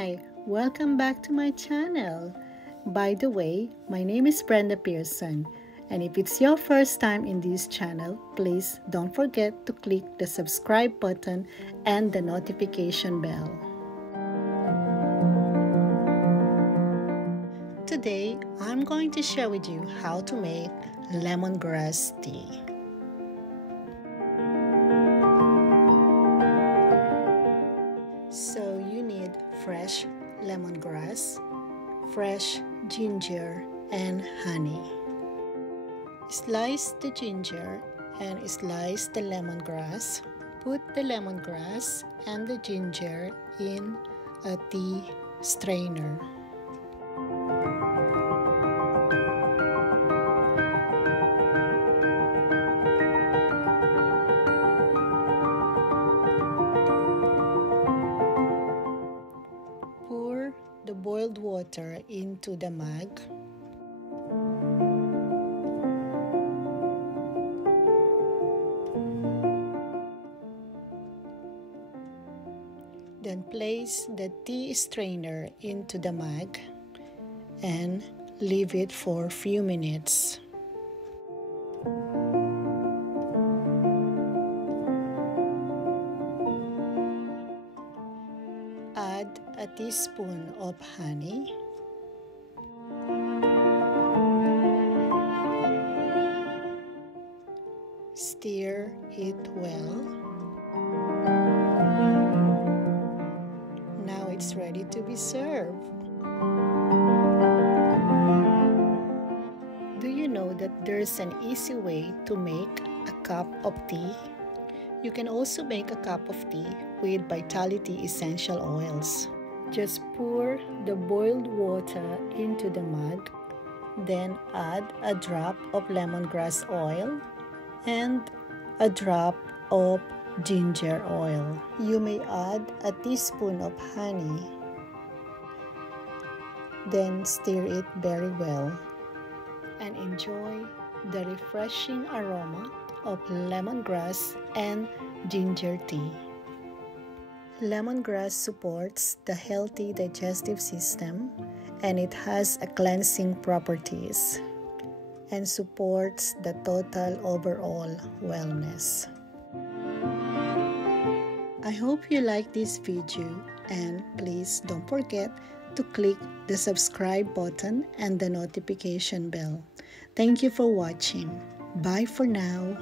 Hi, welcome back to my channel. By the way, my name is Brenda Pearson, and if it's your first time in this channel, please don't forget to click the subscribe button and the notification bell. Today, I'm going to share with you how to make lemongrass tea. So you need fresh lemongrass, fresh ginger, and honey. Slice the ginger and slice the lemongrass. Put the lemongrass and the ginger in a tea strainer. Pour the boiled water into the mug. Then place the tea strainer into the mug and leave it for a few minutes. Add a teaspoon of honey. Stir it well. Now it's ready to be served. Do you know that there's an easy way to make a cup of tea? You can also make a cup of tea with Vitality essential oils. Just pour the boiled water into the mug, then add a drop of lemongrass oil and a drop of ginger oil. You may add a teaspoon of honey. Then stir it very well and enjoy the refreshing aroma of lemongrass and ginger tea. Lemongrass supports the healthy digestive system, and it has a cleansing properties and supports the total overall wellness. I hope you like this video, and please don't forget to click the subscribe button and the notification bell. Thank you for watching. Bye for now.